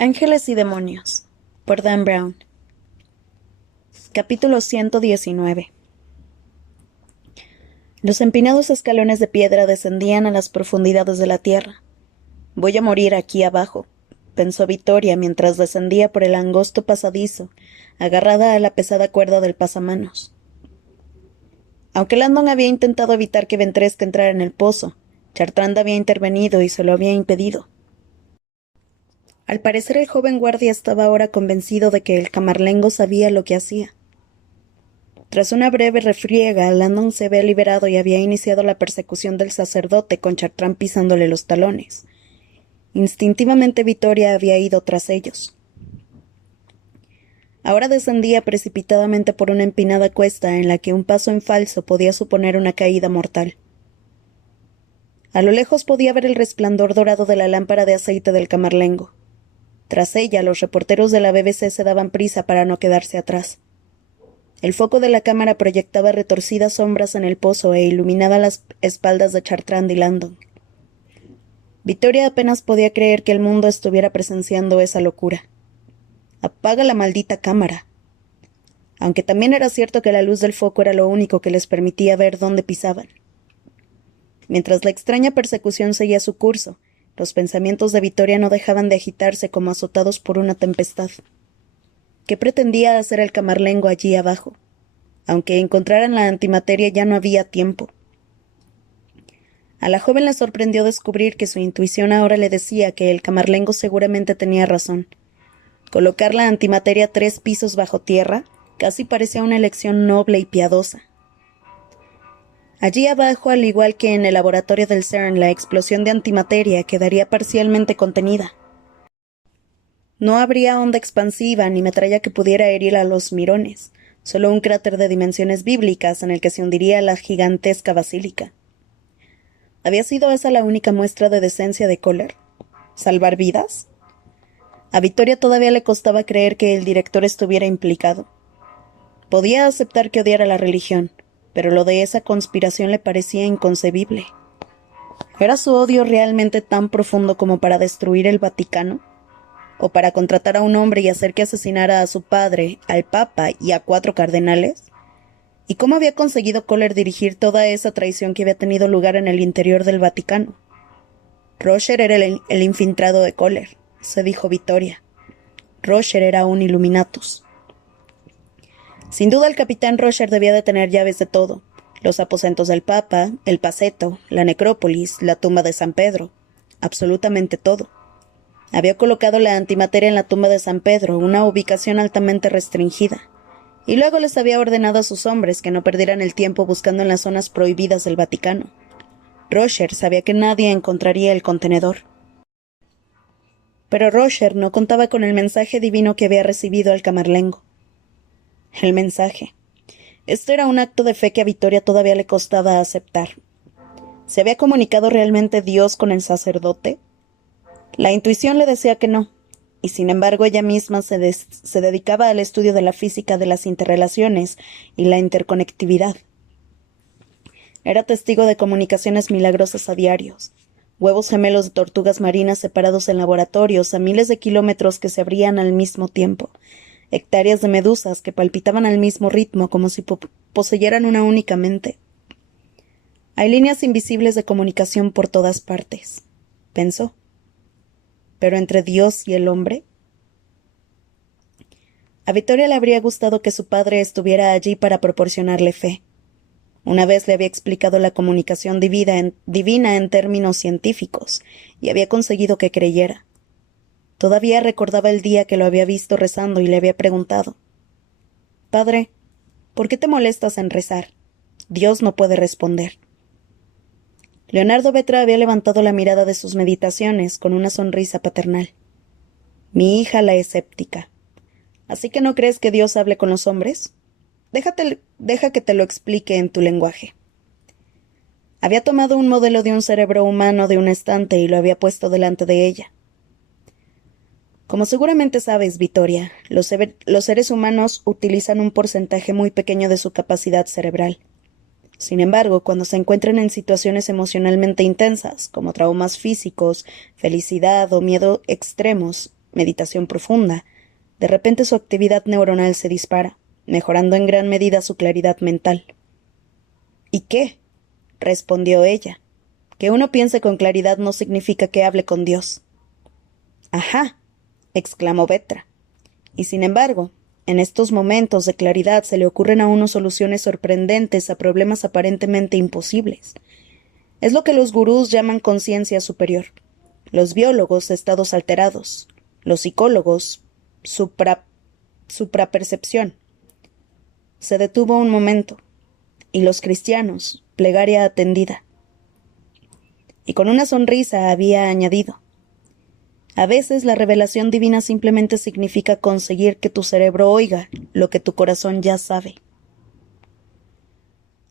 Ángeles y demonios, por Dan Brown. Capítulo 119. Los empinados escalones de piedra descendían a las profundidades de la tierra. Voy a morir aquí abajo, pensó Victoria mientras descendía por el angosto pasadizo, agarrada a la pesada cuerda del pasamanos. Aunque Landon había intentado evitar que Ventresca entrara en el pozo, Chartrand había intervenido y se lo había impedido. Al parecer el joven guardia estaba ahora convencido de que el camarlengo sabía lo que hacía. Tras una breve refriega, Landon se había liberado y había iniciado la persecución del sacerdote con Chartrand pisándole los talones. Instintivamente Victoria había ido tras ellos. Ahora descendía precipitadamente por una empinada cuesta en la que un paso en falso podía suponer una caída mortal. A lo lejos podía ver el resplandor dorado de la lámpara de aceite del camarlengo. Tras ella, los reporteros de la BBC se daban prisa para no quedarse atrás. El foco de la cámara proyectaba retorcidas sombras en el pozo e iluminaba las espaldas de Chartrand y Landon. Victoria apenas podía creer que el mundo estuviera presenciando esa locura. «Apaga la maldita cámara». Aunque también era cierto que la luz del foco era lo único que les permitía ver dónde pisaban. Mientras la extraña persecución seguía su curso, los pensamientos de Victoria no dejaban de agitarse como azotados por una tempestad. ¿Qué pretendía hacer el camarlengo allí abajo? Aunque encontraran la antimateria ya no había tiempo. A la joven le sorprendió descubrir que su intuición ahora le decía que el camarlengo seguramente tenía razón. Colocar la antimateria 3 pisos bajo tierra casi parecía una elección noble y piadosa. Allí abajo, al igual que en el laboratorio del CERN, la explosión de antimateria quedaría parcialmente contenida. No habría onda expansiva ni metralla que pudiera herir a los mirones, solo un cráter de dimensiones bíblicas en el que se hundiría la gigantesca basílica. ¿Había sido esa la única muestra de decencia de Kohler? ¿Salvar vidas? A Victoria todavía le costaba creer que el director estuviera implicado. Podía aceptar que odiara la religión, pero lo de esa conspiración le parecía inconcebible. ¿Era su odio realmente tan profundo como para destruir el Vaticano? ¿O para contratar a un hombre y hacer que asesinara a su padre, al Papa y a 4 cardenales? ¿Y cómo había conseguido Kohler dirigir toda esa traición que había tenido lugar en el interior del Vaticano? Roger era el infiltrado de Kohler, se dijo Victoria. Roger era un Illuminatus. Sin duda el capitán Roger debía de tener llaves de todo: los aposentos del Papa, el Paceto, la necrópolis, la tumba de San Pedro, absolutamente todo. Había colocado la antimateria en la tumba de San Pedro, una ubicación altamente restringida, y luego les había ordenado a sus hombres que no perdieran el tiempo buscando en las zonas prohibidas del Vaticano. Roger sabía que nadie encontraría el contenedor. Pero Roger no contaba con el mensaje divino que había recibido al camarlengo. El mensaje. Esto era un acto de fe que a Victoria todavía le costaba aceptar. ¿Se había comunicado realmente Dios con el sacerdote? La intuición le decía que no, y sin embargo ella misma se dedicaba al estudio de la física de las interrelaciones y la interconectividad. Era testigo de comunicaciones milagrosas a diarios, huevos gemelos de tortugas marinas separados en laboratorios a miles de kilómetros que se abrían al mismo tiempo, hectáreas de medusas que palpitaban al mismo ritmo como si poseyeran una única mente. Hay líneas invisibles de comunicación por todas partes, pensó. ¿Pero entre Dios y el hombre? A Victoria le habría gustado que su padre estuviera allí para proporcionarle fe. Una vez le había explicado la comunicación divina en términos científicos, y había conseguido que creyera. Todavía recordaba el día que lo había visto rezando y le había preguntado: «Padre, ¿por qué te molestas en rezar? Dios no puede responder». Leonardo Vetra había levantado la mirada de sus meditaciones con una sonrisa paternal. «Mi hija la escéptica. ¿Así que no crees que Dios hable con los hombres? Deja que te lo explique en tu lenguaje». Había tomado un modelo de un cerebro humano de un estante y lo había puesto delante de ella. Como seguramente sabes, Victoria, los seres humanos utilizan un porcentaje muy pequeño de su capacidad cerebral. Sin embargo, cuando se encuentran en situaciones emocionalmente intensas, como traumas físicos, felicidad o miedo extremos, meditación profunda, de repente su actividad neuronal se dispara, mejorando en gran medida su claridad mental. ¿Y qué? Respondió ella. Que uno piense con claridad no significa que hable con Dios. Ajá, exclamó Vetra. Y sin embargo, en estos momentos de claridad se le ocurren a uno soluciones sorprendentes a problemas aparentemente imposibles. Es lo que los gurús llaman conciencia superior, los biólogos estados alterados, los psicólogos suprapercepción. Se detuvo un momento, y los cristianos, plegaria atendida. Y con una sonrisa había añadido: a veces la revelación divina simplemente significa conseguir que tu cerebro oiga lo que tu corazón ya sabe.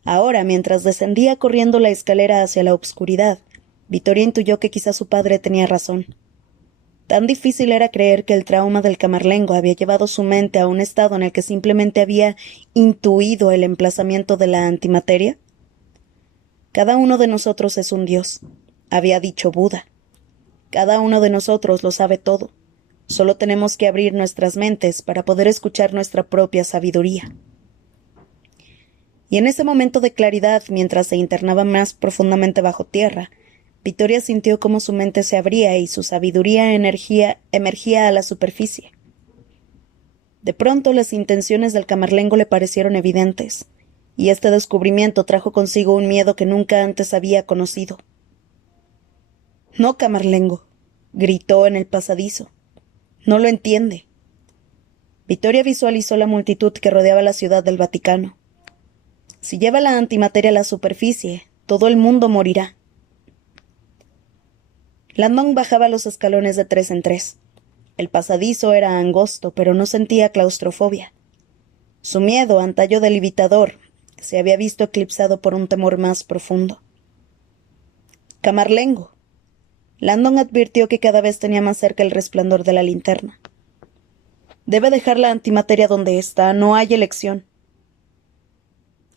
Ahora, mientras descendía corriendo la escalera hacia la obscuridad, Vittoria intuyó que quizá su padre tenía razón. Tan difícil era creer que el trauma del Camarlengo había llevado su mente a un estado en el que simplemente había intuido el emplazamiento de la antimateria. Cada uno de nosotros es un dios, había dicho Buda. Cada uno de nosotros lo sabe todo. Solo tenemos que abrir nuestras mentes para poder escuchar nuestra propia sabiduría. Y en ese momento de claridad, mientras se internaba más profundamente bajo tierra, Vittoria sintió cómo su mente se abría y su sabiduría emergía a la superficie. De pronto las intenciones del Camarlengo le parecieron evidentes, y este descubrimiento trajo consigo un miedo que nunca antes había conocido. «No, Camarlengo», gritó en el pasadizo. «No lo entiende». Vittoria visualizó la multitud que rodeaba la ciudad del Vaticano. Si lleva la antimateria a la superficie, todo el mundo morirá. Landon bajaba los escalones de 3 en 3. El pasadizo era angosto, pero no sentía claustrofobia. Su miedo, antaño delimitador, se había visto eclipsado por un temor más profundo. «Camarlengo». Landon advirtió que cada vez tenía más cerca el resplandor de la linterna. «Debe dejar la antimateria donde está, no hay elección».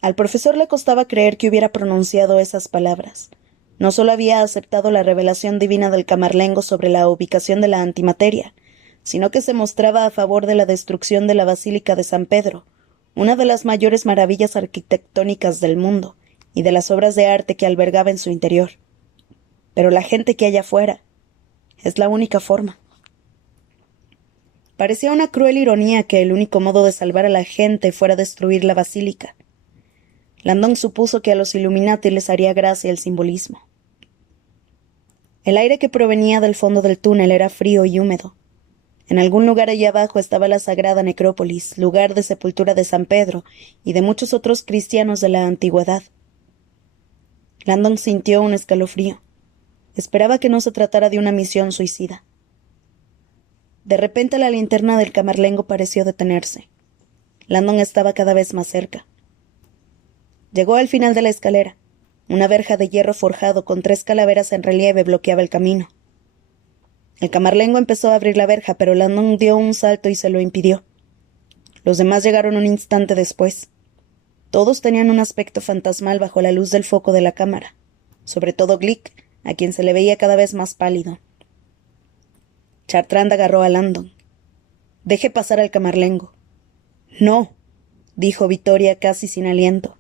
Al profesor le costaba creer que hubiera pronunciado esas palabras. No solo había aceptado la revelación divina del Camarlengo sobre la ubicación de la antimateria, sino que se mostraba a favor de la destrucción de la Basílica de San Pedro, una de las mayores maravillas arquitectónicas del mundo, y de las obras de arte que albergaba en su interior. Pero la gente que hay afuera es la única forma. Parecía una cruel ironía que el único modo de salvar a la gente fuera destruir la basílica. Landon supuso que a los Illuminati les haría gracia el simbolismo. El aire que provenía del fondo del túnel era frío y húmedo. En algún lugar allá abajo estaba la sagrada necrópolis, lugar de sepultura de San Pedro y de muchos otros cristianos de la antigüedad. Landon sintió un escalofrío. Esperaba que no se tratara de una misión suicida. De repente la linterna del Camarlengo pareció detenerse. Landon estaba cada vez más cerca. Llegó al final de la escalera. Una verja de hierro forjado con 3 calaveras en relieve bloqueaba el camino. El Camarlengo empezó a abrir la verja, pero Landon dio un salto y se lo impidió. Los demás llegaron un instante después. Todos tenían un aspecto fantasmal bajo la luz del foco de la cámara, sobre todo Glick, a quien se le veía cada vez más pálido. Chartrand agarró a Landon. «Deje pasar al Camarlengo». «No», dijo Vittoria casi sin aliento.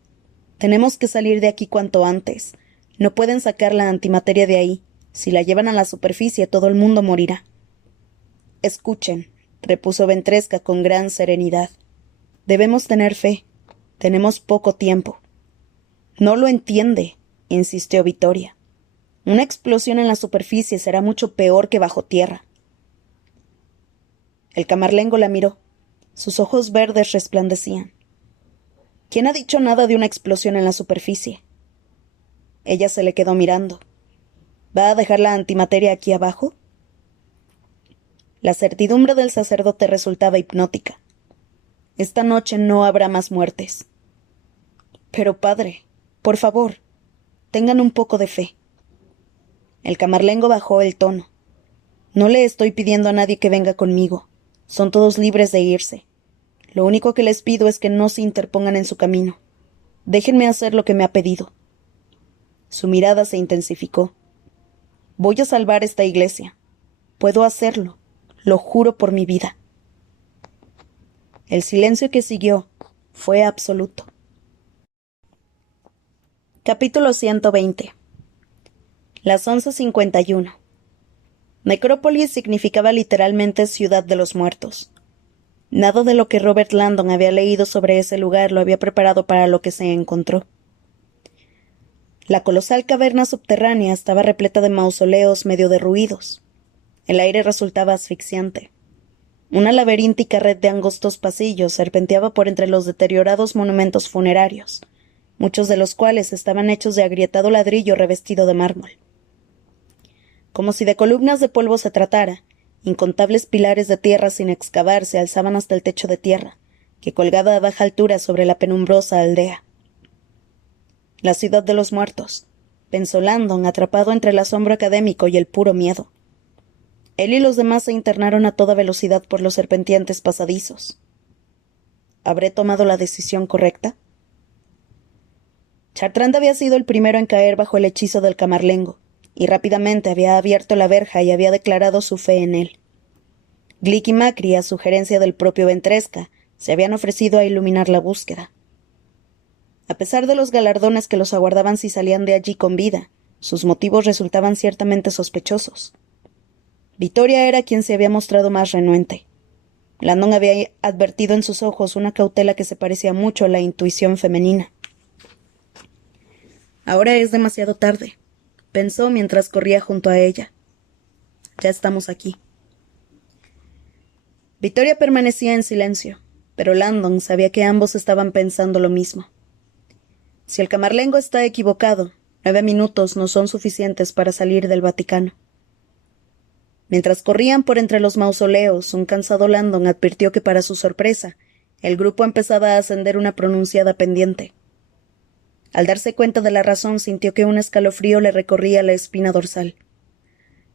«Tenemos que salir de aquí cuanto antes. No pueden sacar la antimateria de ahí. Si la llevan a la superficie, todo el mundo morirá». «Escuchen», repuso Ventresca con gran serenidad. «Debemos tener fe. Tenemos poco tiempo». «No lo entiende», insistió Vittoria. «Una explosión en la superficie será mucho peor que bajo tierra». El Camarlengo la miró. Sus ojos verdes resplandecían. «¿Quién ha dicho nada de una explosión en la superficie?» Ella se le quedó mirando. «¿Va a dejar la antimateria aquí abajo?» La certidumbre del sacerdote resultaba hipnótica. «Esta noche no habrá más muertes». «Pero, padre, por favor, tengan un poco de fe». El Camarlengo bajó el tono. «No le estoy pidiendo a nadie que venga conmigo. Son todos libres de irse. Lo único que les pido es que no se interpongan en su camino. Déjenme hacer lo que me ha pedido». Su mirada se intensificó. «Voy a salvar esta iglesia. Puedo hacerlo. Lo juro por mi vida. El silencio que siguió fue absoluto. Capítulo 120. Las 11:51. Necrópolis significaba literalmente ciudad de los muertos. Nada de lo que Robert Landon había leído sobre ese lugar lo había preparado para lo que se encontró. La colosal caverna subterránea estaba repleta de mausoleos medio derruidos. El aire resultaba asfixiante. Una laberíntica red de angostos pasillos serpenteaba por entre los deteriorados monumentos funerarios, muchos de los cuales estaban hechos de agrietado ladrillo revestido de mármol. Como si de columnas de polvo se tratara, incontables pilares de tierra sin excavar se alzaban hasta el techo de tierra, que colgaba a baja altura sobre la penumbrosa aldea. La ciudad de los muertos, pensó Landon, atrapado entre el asombro académico y el puro miedo. Él y los demás se internaron a toda velocidad por los serpenteantes pasadizos. ¿Habré tomado la decisión correcta? Chartrand había sido el primero en caer bajo el hechizo del camarlengo, y rápidamente había abierto la verja y había declarado su fe en él. Glick y Macri, a sugerencia del propio Ventresca, se habían ofrecido a iluminar la búsqueda. A pesar de los galardones que los aguardaban si salían de allí con vida, sus motivos resultaban ciertamente sospechosos. Vittoria era quien se había mostrado más renuente. Landon había advertido en sus ojos una cautela que se parecía mucho a la intuición femenina. Ahora es demasiado tarde, pensó mientras corría junto a ella. Ya estamos aquí. Vittoria permanecía en silencio, pero Landon sabía que ambos estaban pensando lo mismo. Si el camarlengo está equivocado, 9 minutos no son suficientes para salir del Vaticano. Mientras corrían por entre los mausoleos, un cansado Landon advirtió que, para su sorpresa, el grupo empezaba a ascender una pronunciada pendiente. Al darse cuenta de la razón, sintió que un escalofrío le recorría la espina dorsal.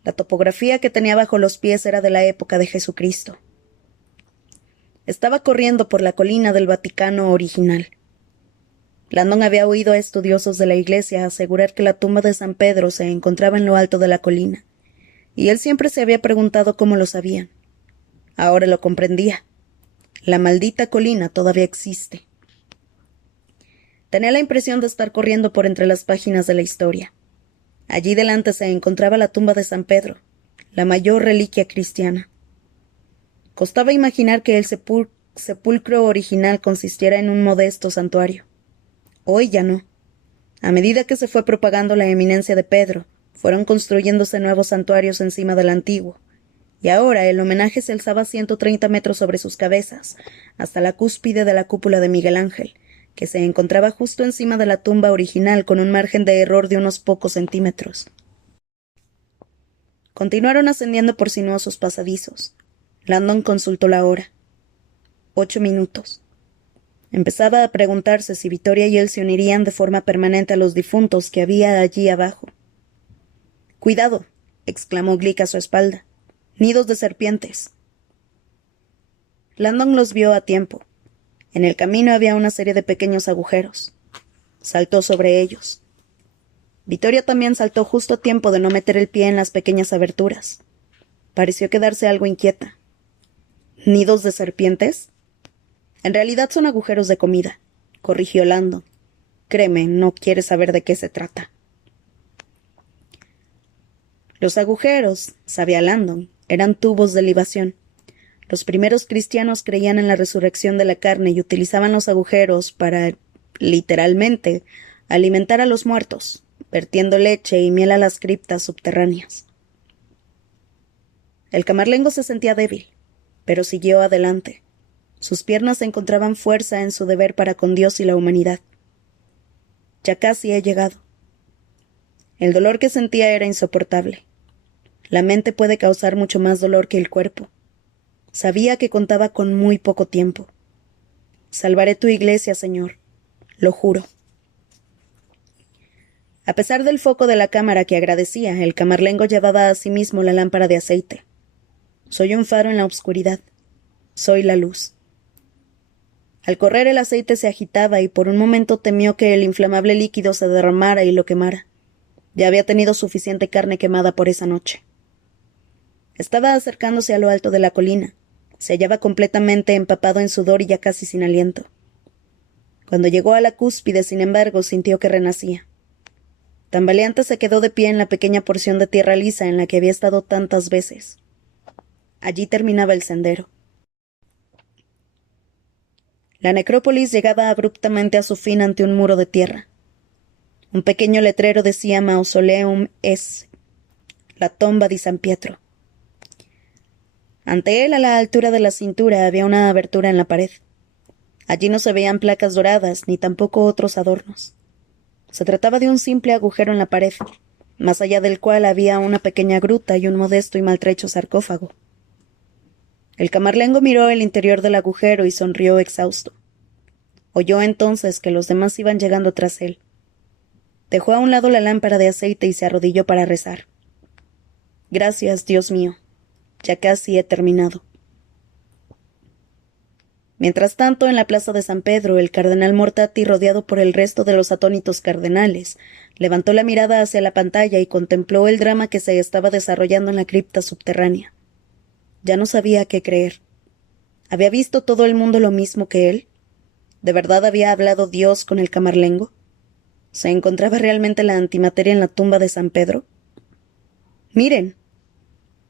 La topografía que tenía bajo los pies era de la época de Jesucristo. Estaba corriendo por la colina del Vaticano original. Landon había oído a estudiosos de la iglesia asegurar que la tumba de San Pedro se encontraba en lo alto de la colina, y él siempre se había preguntado cómo lo sabían. Ahora lo comprendía. La maldita colina todavía existe. Tenía la impresión de estar corriendo por entre las páginas de la historia. Allí delante se encontraba la tumba de San Pedro, la mayor reliquia cristiana. Costaba imaginar que el sepulcro original consistiera en un modesto santuario. Hoy ya no. A medida que se fue propagando la eminencia de Pedro, fueron construyéndose nuevos santuarios encima del antiguo, y ahora el homenaje se alzaba 130 metros sobre sus cabezas, hasta la cúspide de la cúpula de Miguel Ángel, que se encontraba justo encima de la tumba original con un margen de error de unos pocos centímetros. Continuaron ascendiendo por sinuosos pasadizos. Landon consultó la hora. 8 minutos. Empezaba a preguntarse si Vittoria y él se unirían de forma permanente a los difuntos que había allí abajo. «¡Cuidado!», exclamó Glick a su espalda. «¡Nidos de serpientes!». Landon los vio a tiempo. En el camino había una serie de pequeños agujeros. Saltó sobre ellos. Vittoria también saltó justo a tiempo de no meter el pie en las pequeñas aberturas. Pareció quedarse algo inquieta. «¿Nidos de serpientes?». «En realidad son agujeros de comida», corrigió Landon. «Créeme, no quieres saber de qué se trata». Los agujeros, sabía Landon, eran tubos de libación. Los primeros cristianos creían en la resurrección de la carne y utilizaban los agujeros para, literalmente, alimentar a los muertos, vertiendo leche y miel a las criptas subterráneas. El camarlengo se sentía débil, pero siguió adelante. Sus piernas encontraban fuerza en su deber para con Dios y la humanidad. Ya casi he llegado. El dolor que sentía era insoportable. La mente puede causar mucho más dolor que el cuerpo. Sabía que contaba con muy poco tiempo. «Salvaré tu iglesia, Señor. Lo juro». A pesar del foco de la cámara que agradecía, el camarlengo llevaba a sí mismo la lámpara de aceite. «Soy un faro en la oscuridad. Soy la luz». Al correr el aceite se agitaba y por un momento temió que el inflamable líquido se derramara y lo quemara. Ya había tenido suficiente carne quemada por esa noche. Estaba acercándose a lo alto de la colina. Se hallaba completamente empapado en sudor y ya casi sin aliento. Cuando llegó a la cúspide, sin embargo, sintió que renacía. Tambaleante se quedó de pie en la pequeña porción de tierra lisa en la que había estado tantas veces. Allí terminaba el sendero. La necrópolis llegaba abruptamente a su fin ante un muro de tierra. Un pequeño letrero decía Mausoleum S, la tumba de San Pietro. Ante él, a la altura de la cintura, había una abertura en la pared. Allí no se veían placas doradas, ni tampoco otros adornos. Se trataba de un simple agujero en la pared, más allá del cual había una pequeña gruta y un modesto y maltrecho sarcófago. El camarlengo miró el interior del agujero y sonrió exhausto. Oyó entonces que los demás iban llegando tras él. Dejó a un lado la lámpara de aceite y se arrodilló para rezar. Gracias, Dios mío. Ya casi he terminado. Mientras tanto, en la plaza de San Pedro, el cardenal Mortati, rodeado por el resto de los atónitos cardenales, levantó la mirada hacia la pantalla y contempló el drama que se estaba desarrollando en la cripta subterránea. Ya no sabía qué creer. ¿Había visto todo el mundo lo mismo que él? ¿De verdad había hablado Dios con el camarlengo? ¿Se encontraba realmente la antimateria en la tumba de San Pedro? ¡Miren!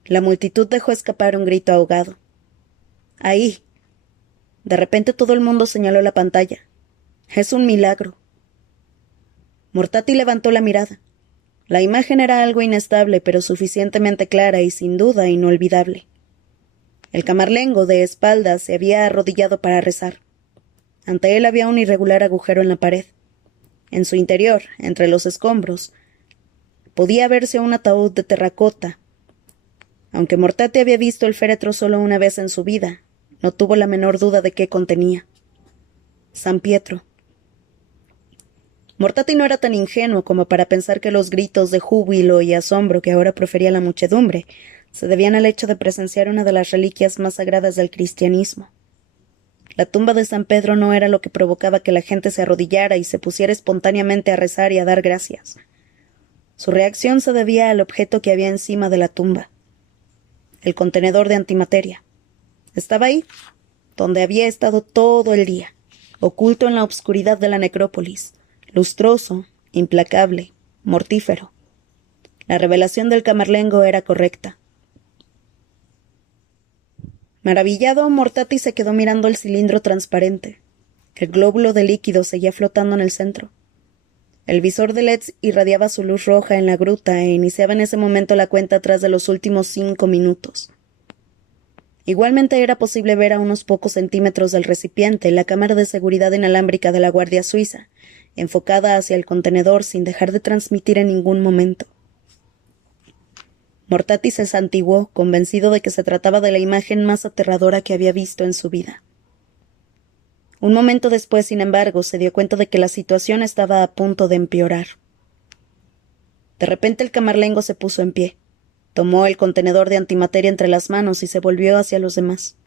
La multitud dejó escapar un grito ahogado. ¡Ahí! De repente todo el mundo señaló la pantalla. ¡Es un milagro! Mortati levantó la mirada. La imagen era algo inestable, pero suficientemente clara y sin duda inolvidable. El camarlengo, de espaldas, se había arrodillado para rezar. Ante él había un irregular agujero en la pared. En su interior, entre los escombros, podía verse un ataúd de terracota. Aunque Mortati había visto el féretro solo una vez en su vida, no tuvo la menor duda de qué contenía. San Pietro. Mortati no era tan ingenuo como para pensar que los gritos de júbilo y asombro que ahora profería la muchedumbre se debían al hecho de presenciar una de las reliquias más sagradas del cristianismo. La tumba de San Pedro no era lo que provocaba que la gente se arrodillara y se pusiera espontáneamente a rezar y a dar gracias. Su reacción se debía al objeto que había encima de la tumba. El contenedor de antimateria. Estaba ahí, donde había estado todo el día, oculto en la obscuridad de la necrópolis, lustroso, implacable, mortífero. La revelación del camarlengo era correcta. Maravillado, Mortati se quedó mirando el cilindro transparente. El glóbulo de líquido seguía flotando en el centro. El visor de LEDs irradiaba su luz roja en la gruta e iniciaba en ese momento la cuenta atrás de los últimos 5 minutos. Igualmente era posible ver a unos pocos centímetros del recipiente la cámara de seguridad inalámbrica de la Guardia Suiza, enfocada hacia el contenedor sin dejar de transmitir en ningún momento. Mortati se santiguó, convencido de que se trataba de la imagen más aterradora que había visto en su vida. Un momento después, sin embargo, se dio cuenta de que la situación estaba a punto de empeorar. De repente el camarlengo se puso en pie, tomó el contenedor de antimateria entre las manos y se volvió hacia los demás.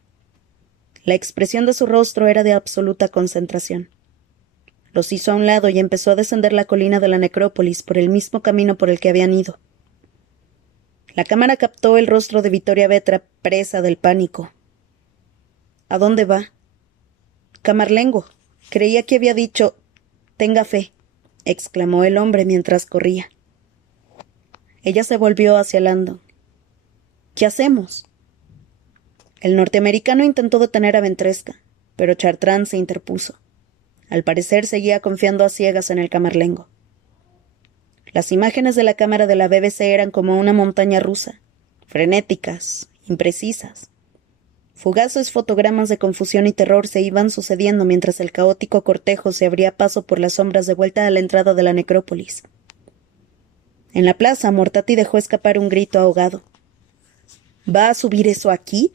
La expresión de su rostro era de absoluta concentración. Los hizo a un lado y empezó a descender la colina de la necrópolis por el mismo camino por el que habían ido. La cámara captó el rostro de Vittoria Vetra, presa del pánico. ¿A dónde va? Camarlengo. Creía que había dicho «tenga fe», exclamó el hombre mientras corría. Ella se volvió hacia Lando. ¿Qué hacemos? El norteamericano intentó detener a Ventresca, pero Chartrand se interpuso. Al parecer seguía confiando a ciegas en el camarlengo. Las imágenes de la cámara de la BBC eran como una montaña rusa, frenéticas, imprecisas. Fugaces fotogramas de confusión y terror se iban sucediendo mientras el caótico cortejo se abría paso por las sombras de vuelta a la entrada de la necrópolis. En la plaza, Mortati dejó escapar un grito ahogado. ¿Va a subir eso aquí?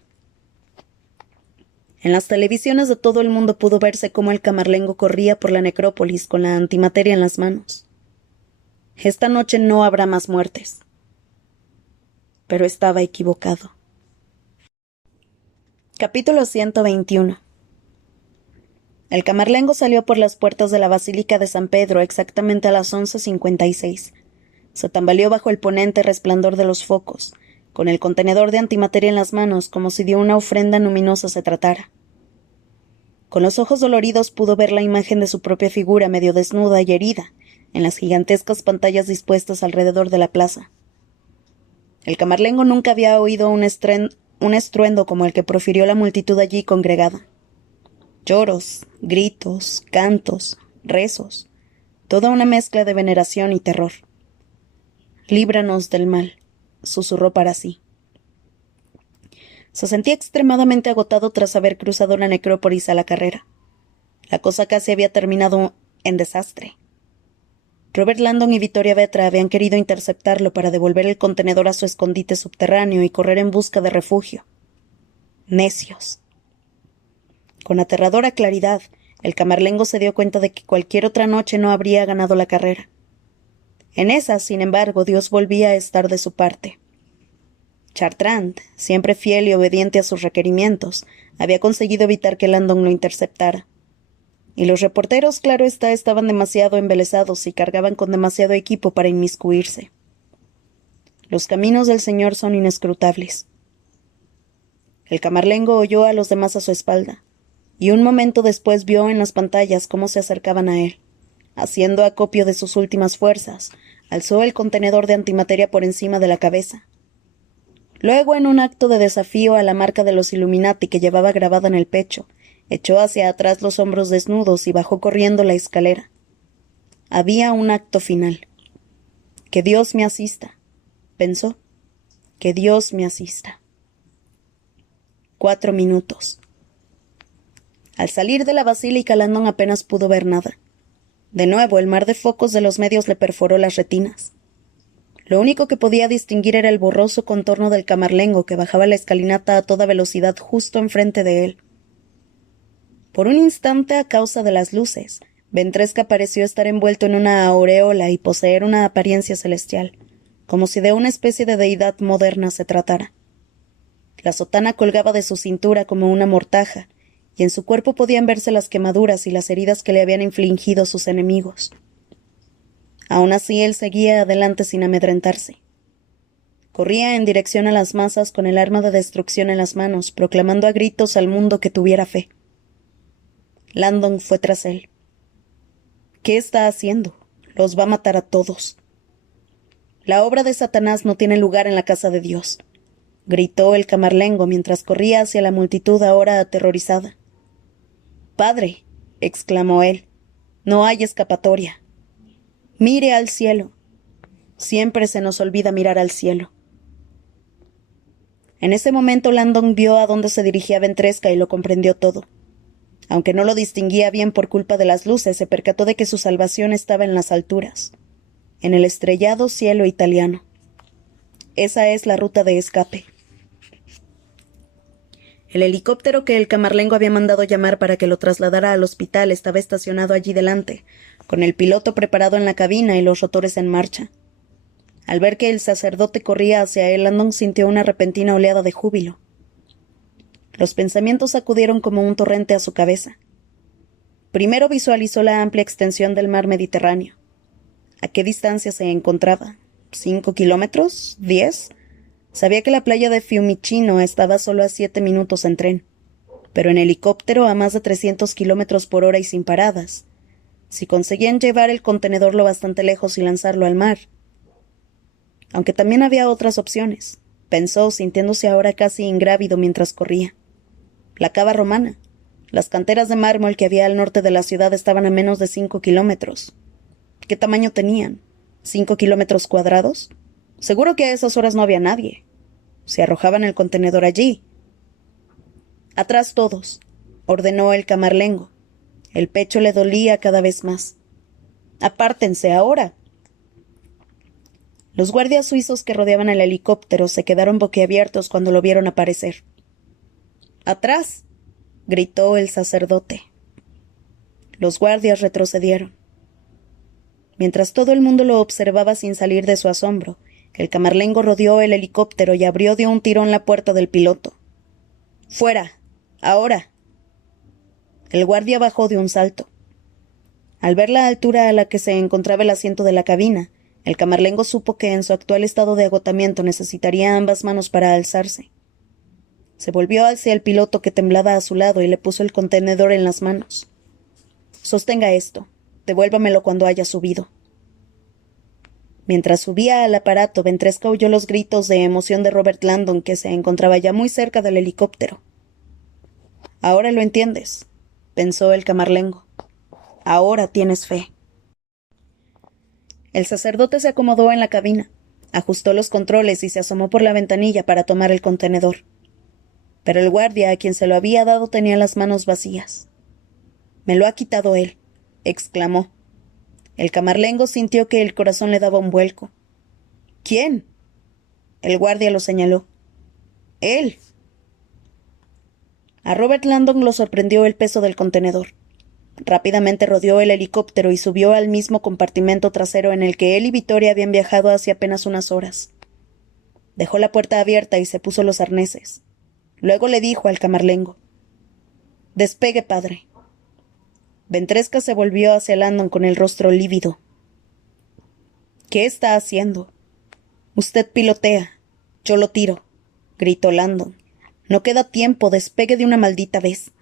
En las televisiones de todo el mundo pudo verse cómo el camarlengo corría por la necrópolis con la antimateria en las manos. Esta noche no habrá más muertes. Pero estaba equivocado. Capítulo 121. El camarlengo salió por las puertas de la Basílica de San Pedro exactamente a las 11:56. Se tambaleó bajo el ponente resplandor de los focos, con el contenedor de antimateria en las manos, como si de una ofrenda luminosa se tratara. Con los ojos doloridos pudo ver la imagen de su propia figura medio desnuda y herida, en las gigantescas pantallas dispuestas alrededor de la plaza. El camarlengo nunca había oído un estruendo como el que profirió la multitud allí congregada. Lloros, gritos, cantos, rezos, toda una mezcla de veneración y terror. «Líbranos del mal», susurró para sí. Se sentía extremadamente agotado tras haber cruzado la necrópolis a la carrera. La cosa casi había terminado en desastre. Robert Landon y Vittoria Vetra habían querido interceptarlo para devolver el contenedor a su escondite subterráneo y correr en busca de refugio. Necios. Con aterradora claridad, el camarlengo se dio cuenta de que cualquier otra noche no habría ganado la carrera. En esa, sin embargo, Dios volvía a estar de su parte. Chartrand, siempre fiel y obediente a sus requerimientos, había conseguido evitar que Landon lo interceptara. Y los reporteros, claro está, estaban demasiado embelesados y cargaban con demasiado equipo para inmiscuirse. Los caminos del Señor son inescrutables. El camarlengo oyó a los demás a su espalda, y un momento después vio en las pantallas cómo se acercaban a él. Haciendo acopio de sus últimas fuerzas, alzó el contenedor de antimateria por encima de la cabeza. Luego, en un acto de desafío a la marca de los Illuminati que llevaba grabada en el pecho, echó hacia atrás los hombros desnudos y bajó corriendo la escalera. Había un acto final. «Que Dios me asista», pensó. «Que Dios me asista». 4 minutos. Al salir de la basílica, Landon apenas pudo ver nada. De nuevo, el mar de focos de los medios le perforó las retinas. Lo único que podía distinguir era el borroso contorno del camarlengo que bajaba la escalinata a toda velocidad justo enfrente de él. Por un instante, a causa de las luces, Ventresca pareció estar envuelto en una aureola y poseer una apariencia celestial, como si de una especie de deidad moderna se tratara. La sotana colgaba de su cintura como una mortaja, y en su cuerpo podían verse las quemaduras y las heridas que le habían infligido sus enemigos. Aun así, él seguía adelante sin amedrentarse. Corría en dirección a las masas con el arma de destrucción en las manos, proclamando a gritos al mundo que tuviera fe. Landon fue tras él. «¿Qué está haciendo? Los va a matar a todos». «La obra de Satanás no tiene lugar en la casa de Dios», gritó el camarlengo mientras corría hacia la multitud ahora aterrorizada. «Padre», exclamó él, «no hay escapatoria. Mire al cielo. Siempre se nos olvida mirar al cielo». En ese momento Landon vio a dónde se dirigía Ventresca y lo comprendió todo. Aunque no lo distinguía bien por culpa de las luces, se percató de que su salvación estaba en las alturas, en el estrellado cielo italiano. Esa es la ruta de escape. El helicóptero que el camarlengo había mandado llamar para que lo trasladara al hospital estaba estacionado allí delante, con el piloto preparado en la cabina y los rotores en marcha. Al ver que el sacerdote corría hacia él, Landon sintió una repentina oleada de júbilo. Los pensamientos acudieron como un torrente a su cabeza. Primero visualizó la amplia extensión del mar Mediterráneo. ¿A qué distancia se encontraba? ¿5 kilómetros? ¿10? Sabía que la playa de Fiumicino estaba solo a 7 minutos en tren, pero en helicóptero a más de 300 kilómetros por hora y sin paradas. Si conseguían llevar el contenedor lo bastante lejos y lanzarlo al mar. Aunque también había otras opciones, pensó, sintiéndose ahora casi ingrávido mientras corría. La cava romana. Las canteras de mármol que había al norte de la ciudad estaban a menos de 5 kilómetros. ¿Qué tamaño tenían? ¿5 kilómetros cuadrados? Seguro que a esas horas no había nadie. Se arrojaban el contenedor allí. «Atrás todos», ordenó el camarlengo. El pecho le dolía cada vez más. «Apártense ahora». Los guardias suizos que rodeaban el helicóptero se quedaron boquiabiertos cuando lo vieron aparecer. «¡Atrás!», gritó el sacerdote. Los guardias retrocedieron. Mientras todo el mundo lo observaba sin salir de su asombro, el camarlengo rodeó el helicóptero y abrió de un tirón la puerta del piloto. «¡Fuera! ¡Ahora!». El guardia bajó de un salto. Al ver la altura a la que se encontraba el asiento de la cabina, El camarlengo supo que en su actual estado de agotamiento necesitaría ambas manos para alzarse. Se volvió hacia el piloto que temblaba a su lado y le puso el contenedor en las manos. «Sostenga esto. Devuélvamelo cuando haya subido». Mientras subía al aparato, Ventresca oyó los gritos de emoción de Robert Landon, que se encontraba ya muy cerca del helicóptero. «Ahora lo entiendes», pensó el camarlengo. «Ahora tienes fe». El sacerdote se acomodó en la cabina, ajustó los controles y se asomó por la ventanilla para tomar el contenedor. Pero el guardia a quien se lo había dado tenía las manos vacías. «Me lo ha quitado él», exclamó. El camarlengo sintió que el corazón le daba un vuelco. «¿Quién?». El guardia lo señaló. «Él». A Robert Landon lo sorprendió el peso del contenedor. Rápidamente rodeó el helicóptero y subió al mismo compartimento trasero en el que él y Victoria habían viajado hace apenas unas horas. Dejó la puerta abierta y se puso los arneses. Luego le dijo al camarlengo: «Despegue, padre». Ventresca se volvió hacia Landon con el rostro lívido. «¿Qué está haciendo?». «Usted pilotea. Yo lo tiro», gritó Landon. «No queda tiempo. Despegue de una maldita vez».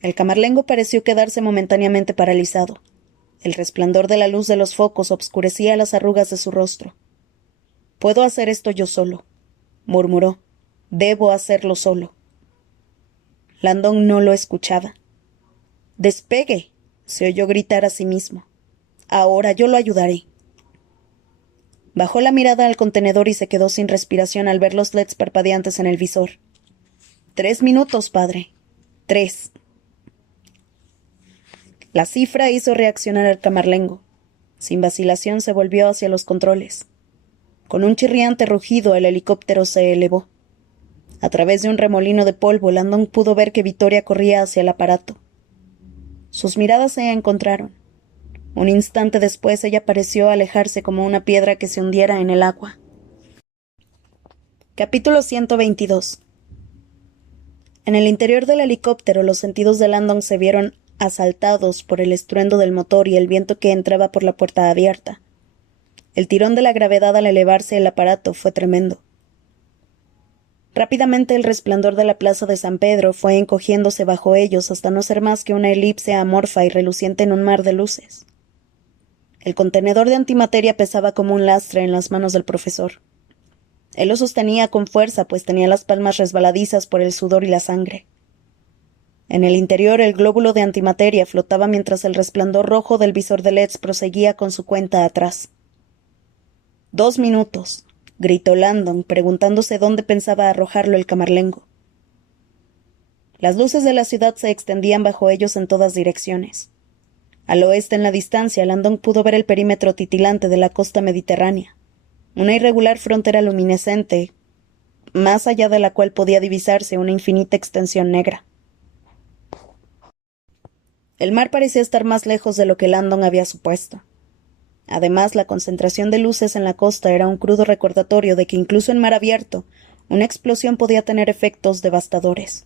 El camarlengo pareció quedarse momentáneamente paralizado. El resplandor de la luz de los focos obscurecía las arrugas de su rostro. «Puedo hacer esto yo solo», murmuró. «Debo hacerlo solo». Landon no lo escuchaba. «Despegue», se oyó gritar a sí mismo. «Ahora yo lo ayudaré». Bajó la mirada al contenedor y se quedó sin respiración al ver los LEDs parpadeantes en el visor. «3 minutos, padre. 3». La cifra hizo reaccionar al camarlengo. Sin vacilación se volvió hacia los controles. Con un chirriante rugido el helicóptero se elevó. A través de un remolino de polvo, Landon pudo ver que Victoria corría hacia el aparato. Sus miradas se encontraron. Un instante después ella pareció alejarse como una piedra que se hundiera en el agua. Capítulo 122. En el interior del helicóptero los sentidos de Landon se vieron asaltados por el estruendo del motor y el viento que entraba por la puerta abierta. El tirón de la gravedad al elevarse el aparato fue tremendo. Rápidamente el resplandor de la plaza de San Pedro fue encogiéndose bajo ellos hasta no ser más que una elipse amorfa y reluciente en un mar de luces. El contenedor de antimateria pesaba como un lastre en las manos del profesor. Él lo sostenía con fuerza, pues tenía las palmas resbaladizas por el sudor y la sangre. En el interior el glóbulo de antimateria flotaba mientras el resplandor rojo del visor de LEDs proseguía con su cuenta atrás. 2 minutos, gritó Landon, preguntándose dónde pensaba arrojarlo el camarlengo. Las luces de la ciudad se extendían bajo ellos en todas direcciones. Al oeste, en la distancia, Landon pudo ver el perímetro titilante de la costa mediterránea, una irregular frontera luminescente, más allá de la cual podía divisarse una infinita extensión negra. El mar parecía estar más lejos de lo que Landon había supuesto. Además, la concentración de luces en la costa era un crudo recordatorio de que incluso en mar abierto, una explosión podía tener efectos devastadores.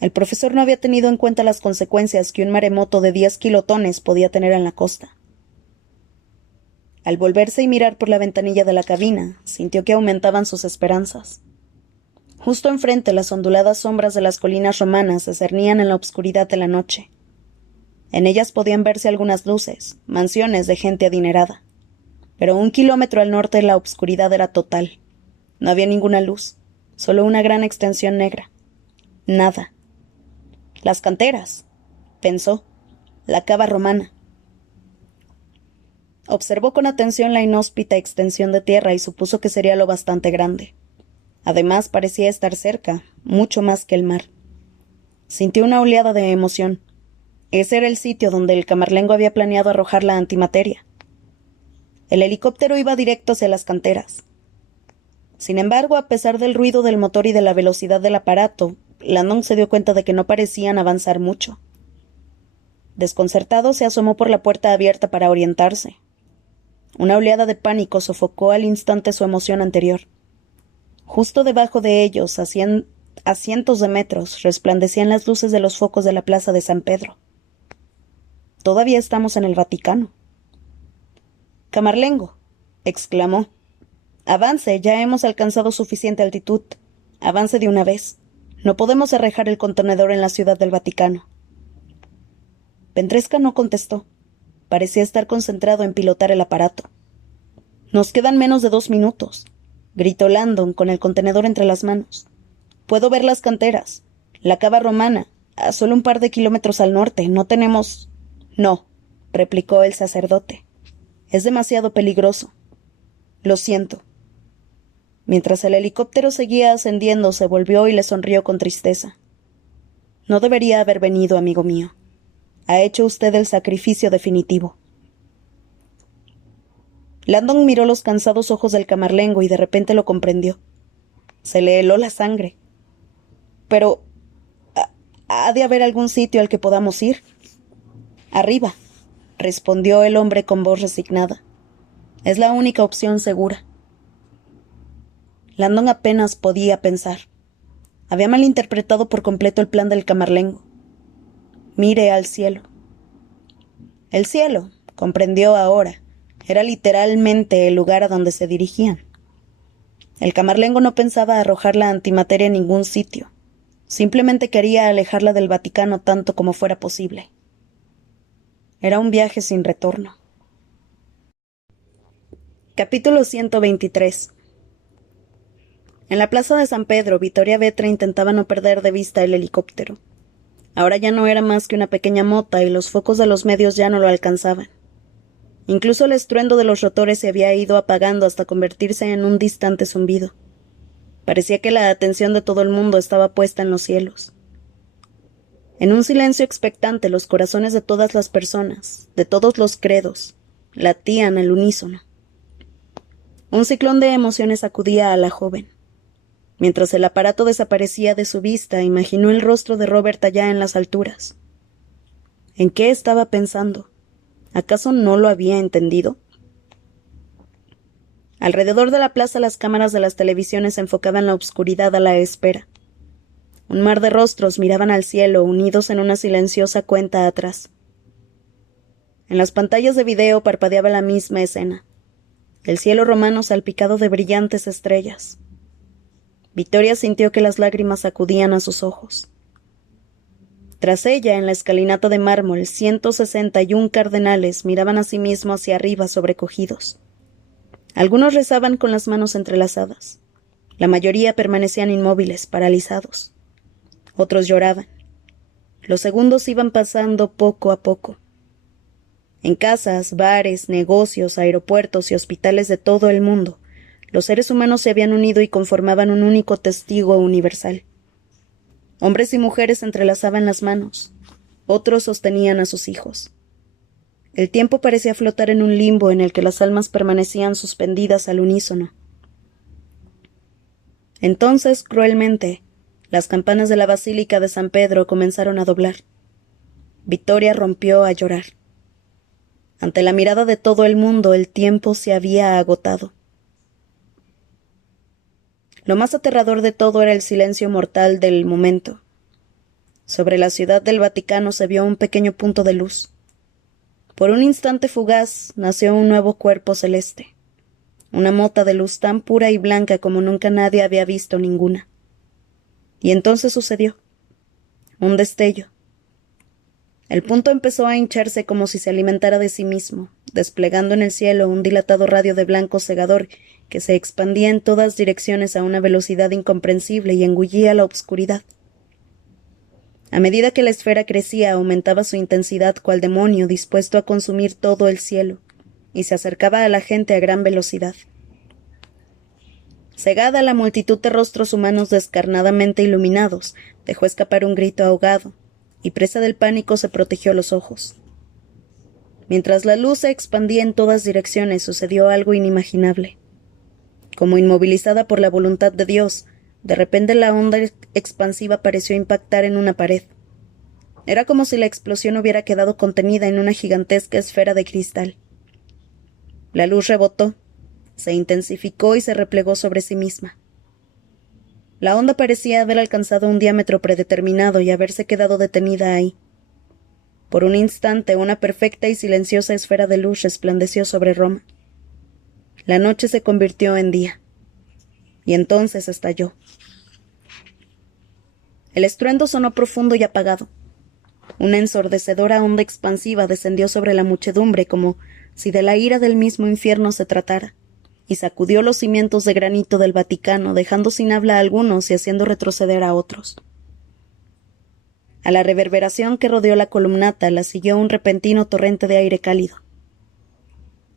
El profesor no había tenido en cuenta las consecuencias que un maremoto de 10 kilotones podía tener en la costa. Al volverse y mirar por la ventanilla de la cabina, sintió que aumentaban sus esperanzas. Justo enfrente, las onduladas sombras de las colinas romanas se cernían en la obscuridad de la noche. En ellas podían verse algunas luces, mansiones de gente adinerada. Pero 1 kilómetro al norte la obscuridad era total. No había ninguna luz, solo una gran extensión negra. Nada. «Las canteras», pensó. «La cava romana». Observó con atención la inhóspita extensión de tierra y supuso que sería lo bastante grande. Además, parecía estar cerca, mucho más que el mar. Sintió una oleada de emoción. Ese era el sitio donde el camarlengo había planeado arrojar la antimateria. El helicóptero iba directo hacia las canteras. Sin embargo, a pesar del ruido del motor y de la velocidad del aparato, Landon se dio cuenta de que no parecían avanzar mucho. Desconcertado, se asomó por la puerta abierta para orientarse. Una oleada de pánico sofocó al instante su emoción anterior. Justo debajo de ellos, a cientos de metros, resplandecían las luces de los focos de la plaza de San Pedro. Todavía estamos en el Vaticano. Camarlengo, exclamó. Avance, ya hemos alcanzado suficiente altitud. Avance de una vez. No podemos arrejar el contenedor en la Ciudad del Vaticano. Ventresca no contestó. Parecía estar concentrado en pilotar el aparato. Nos quedan menos de 2 minutos, gritó Landon con el contenedor entre las manos. Puedo ver las canteras, la cava romana, a solo un par de kilómetros al norte. No tenemos... No, replicó el sacerdote. Es demasiado peligroso. Lo siento. Mientras el helicóptero seguía ascendiendo, se volvió y le sonrió con tristeza. No debería haber venido, amigo mío. Ha hecho usted el sacrificio definitivo. Landon miró los cansados ojos del camarlengo y de repente lo comprendió. Se le heló la sangre. Pero... ¿ha de haber algún sitio al que podamos ir? Arriba, respondió el hombre con voz resignada. Es la única opción segura. Landon apenas podía pensar. Había malinterpretado por completo el plan del camarlengo. Mire al cielo. El cielo, comprendió ahora, era literalmente el lugar a donde se dirigían. El camarlengo no pensaba arrojar la antimateria en ningún sitio. Simplemente quería alejarla del Vaticano tanto como fuera posible. Era un viaje sin retorno. Capítulo 123. En la plaza de San Pedro, Vittoria Vetra intentaba no perder de vista el helicóptero. Ahora ya no era más que una pequeña mota y los focos de los medios ya no lo alcanzaban. Incluso el estruendo de los rotores se había ido apagando hasta convertirse en un distante zumbido. Parecía que la atención de todo el mundo estaba puesta en los cielos. En un silencio expectante, los corazones de todas las personas, de todos los credos, latían al unísono. Un ciclón de emociones sacudía a la joven. Mientras el aparato desaparecía de su vista, imaginó el rostro de Robert allá en las alturas. ¿En qué estaba pensando? ¿Acaso no lo había entendido? Alrededor de la plaza las cámaras de las televisiones enfocaban la obscuridad a la espera. Un mar de rostros miraban al cielo, unidos en una silenciosa cuenta atrás. En las pantallas de video parpadeaba la misma escena. El cielo romano salpicado de brillantes estrellas. Vittoria sintió que las lágrimas acudían a sus ojos. Tras ella, en la escalinata de mármol, 161 cardenales miraban a sí mismos hacia arriba sobrecogidos. Algunos rezaban con las manos entrelazadas. La mayoría permanecían inmóviles, paralizados. Otros lloraban. Los segundos iban pasando poco a poco. En casas, bares, negocios, aeropuertos y hospitales de todo el mundo, los seres humanos se habían unido y conformaban un único testigo universal. Hombres y mujeres entrelazaban las manos. Otros sostenían a sus hijos. El tiempo parecía flotar en un limbo en el que las almas permanecían suspendidas al unísono. Entonces, cruelmente, las campanas de la Basílica de San Pedro comenzaron a doblar. Vittoria rompió a llorar. Ante la mirada de todo el mundo, el tiempo se había agotado. Lo más aterrador de todo era el silencio mortal del momento. Sobre la Ciudad del Vaticano se vio un pequeño punto de luz. Por un instante fugaz nació un nuevo cuerpo celeste, una mota de luz tan pura y blanca como nunca nadie había visto ninguna. Y entonces sucedió. Un destello. El punto empezó a hincharse como si se alimentara de sí mismo, desplegando en el cielo un dilatado radio de blanco cegador que se expandía en todas direcciones a una velocidad incomprensible y engullía la obscuridad. A medida que la esfera crecía, aumentaba su intensidad cual demonio dispuesto a consumir todo el cielo, y se acercaba a la gente a gran velocidad. Cegada, la multitud de rostros humanos descarnadamente iluminados dejó escapar un grito ahogado, y presa del pánico se protegió los ojos. Mientras la luz se expandía en todas direcciones, sucedió algo inimaginable. Como inmovilizada por la voluntad de Dios, de repente la onda expansiva pareció impactar en una pared. Era como si la explosión hubiera quedado contenida en una gigantesca esfera de cristal. La luz rebotó, se intensificó y se replegó sobre sí misma. La onda parecía haber alcanzado un diámetro predeterminado y haberse quedado detenida ahí. Por un instante, una perfecta y silenciosa esfera de luz resplandeció sobre Roma. La noche se convirtió en día. Y entonces estalló. El estruendo sonó profundo y apagado. Una ensordecedora onda expansiva descendió sobre la muchedumbre como si de la ira del mismo infierno se tratara, y sacudió los cimientos de granito del Vaticano, dejando sin habla a algunos y haciendo retroceder a otros. A la reverberación que rodeó la columnata la siguió un repentino torrente de aire cálido.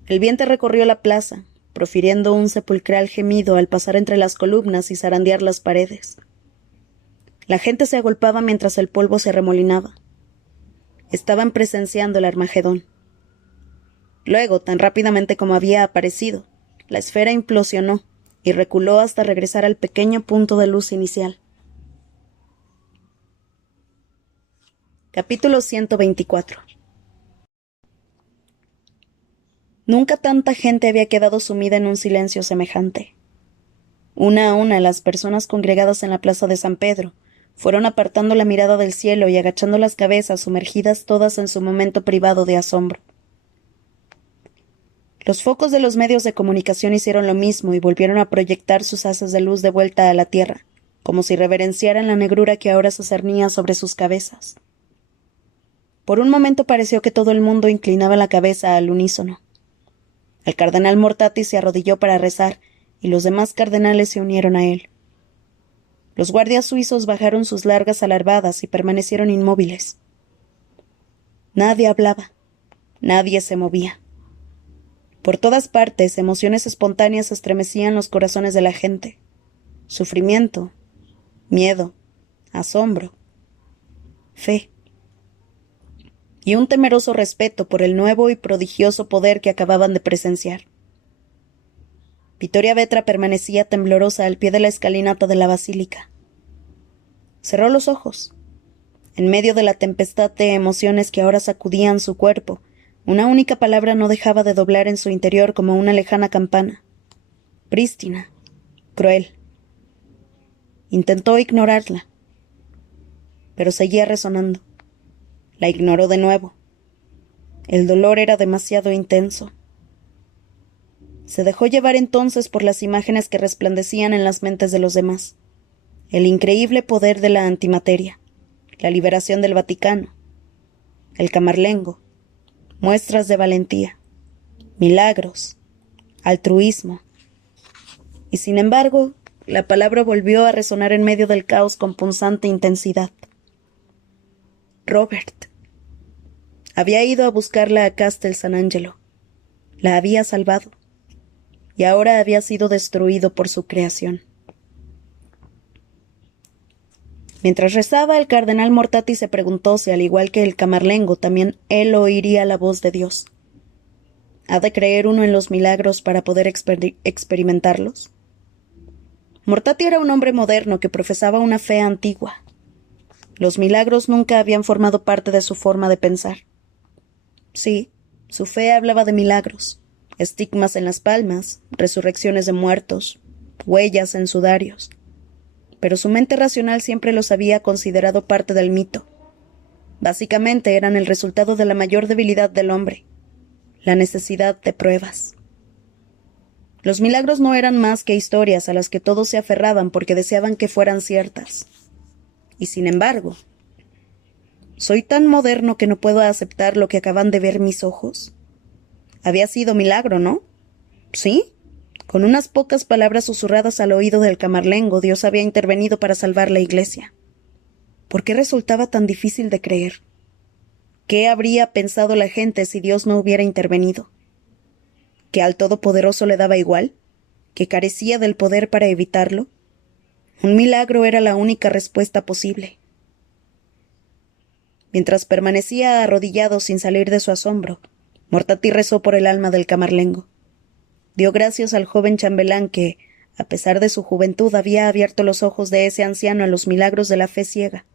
El viento recorrió la plaza, profiriendo un sepulcral gemido al pasar entre las columnas y zarandear las paredes. La gente se agolpaba mientras el polvo se arremolinaba. Estaban presenciando el Armagedón. Luego, tan rápidamente como había aparecido, la esfera implosionó y reculó hasta regresar al pequeño punto de luz inicial. Capítulo 124. Nunca tanta gente había quedado sumida en un silencio semejante. Una a una las personas congregadas en la plaza de San Pedro fueron apartando la mirada del cielo y agachando las cabezas, sumergidas todas en su momento privado de asombro. Los focos de los medios de comunicación hicieron lo mismo y volvieron a proyectar sus haces de luz de vuelta a la tierra, como si reverenciaran la negrura que ahora se cernía sobre sus cabezas. Por un momento pareció que todo el mundo inclinaba la cabeza al unísono. El cardenal Mortati se arrodilló para rezar, y los demás cardenales se unieron a él. Los guardias suizos bajaron sus largas alarbadas y permanecieron inmóviles. Nadie hablaba, nadie se movía. Por todas partes, emociones espontáneas estremecían los corazones de la gente. Sufrimiento, miedo, asombro, fe. Y un temeroso respeto por el nuevo y prodigioso poder que acababan de presenciar. Vittoria Vetra permanecía temblorosa al pie de la escalinata de la basílica. Cerró los ojos. En medio de la tempestad de emociones que ahora sacudían su cuerpo, una única palabra no dejaba de doblar en su interior como una lejana campana. Prístina, cruel. Intentó ignorarla, pero seguía resonando. La ignoró de nuevo. El dolor era demasiado intenso. Se dejó llevar entonces por las imágenes que resplandecían en las mentes de los demás. El increíble poder de la antimateria, la liberación del Vaticano, el Camarlengo, muestras de valentía, milagros, altruismo. Y sin embargo, la palabra volvió a resonar en medio del caos con punzante intensidad. Robert. Había ido a buscarla a Castel San Angelo. La había salvado. Y ahora había sido destruido por su creación. Mientras rezaba, el cardenal Mortati se preguntó si, al igual que el Camarlengo, también él oiría la voz de Dios. ¿Ha de creer uno en los milagros para poder experimentarlos? Mortati era un hombre moderno que profesaba una fe antigua. Los milagros nunca habían formado parte de su forma de pensar. Sí, su fe hablaba de milagros, estigmas en las palmas, resurrecciones de muertos, huellas en sudarios. Pero su mente racional siempre los había considerado parte del mito. Básicamente eran el resultado de la mayor debilidad del hombre, la necesidad de pruebas. Los milagros no eran más que historias a las que todos se aferraban porque deseaban que fueran ciertas. Y sin embargo, ¿soy tan moderno que no puedo aceptar lo que acaban de ver mis ojos? Había sido milagro, ¿no? ¿Sí? Con unas pocas palabras susurradas al oído del Camarlengo, Dios había intervenido para salvar la iglesia. ¿Por qué resultaba tan difícil de creer? ¿Qué habría pensado la gente si Dios no hubiera intervenido? ¿Que al Todopoderoso le daba igual? ¿Que carecía del poder para evitarlo? Un milagro era la única respuesta posible. Mientras permanecía arrodillado sin salir de su asombro, Mortati rezó por el alma del Camarlengo. Dio gracias al joven chambelán que, a pesar de su juventud, había abierto los ojos de ese anciano a los milagros de la fe ciega.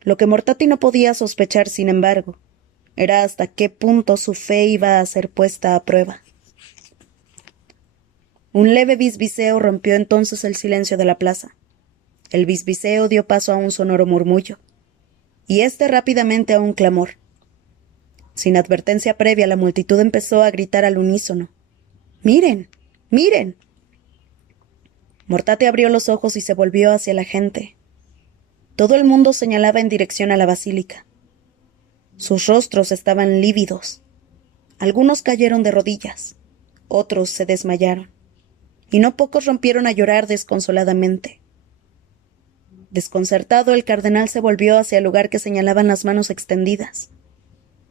Lo que Mortati no podía sospechar, sin embargo, era hasta qué punto su fe iba a ser puesta a prueba. Un leve bisbiseo rompió entonces el silencio de la plaza. El bisbiseo dio paso a un sonoro murmullo, y éste rápidamente a un clamor. Sin advertencia previa, la multitud empezó a gritar al unísono. Miren, miren. Mortate abrió los ojos y se volvió hacia la gente. Todo el mundo señalaba en dirección a la basílica. Sus rostros estaban lívidos. Algunos cayeron de rodillas, otros se desmayaron, y no pocos rompieron a llorar desconsoladamente. Desconcertado, el cardenal se volvió hacia el lugar que señalaban las manos extendidas.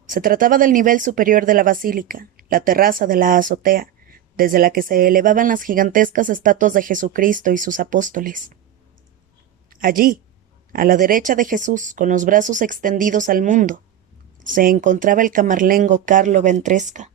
Se trataba del nivel superior de la basílica, la terraza de la azotea, desde la que se elevaban las gigantescas estatuas de Jesucristo y sus apóstoles. Allí, a la derecha de Jesús, con los brazos extendidos al mundo, se encontraba el camarlengo Carlo Ventresca.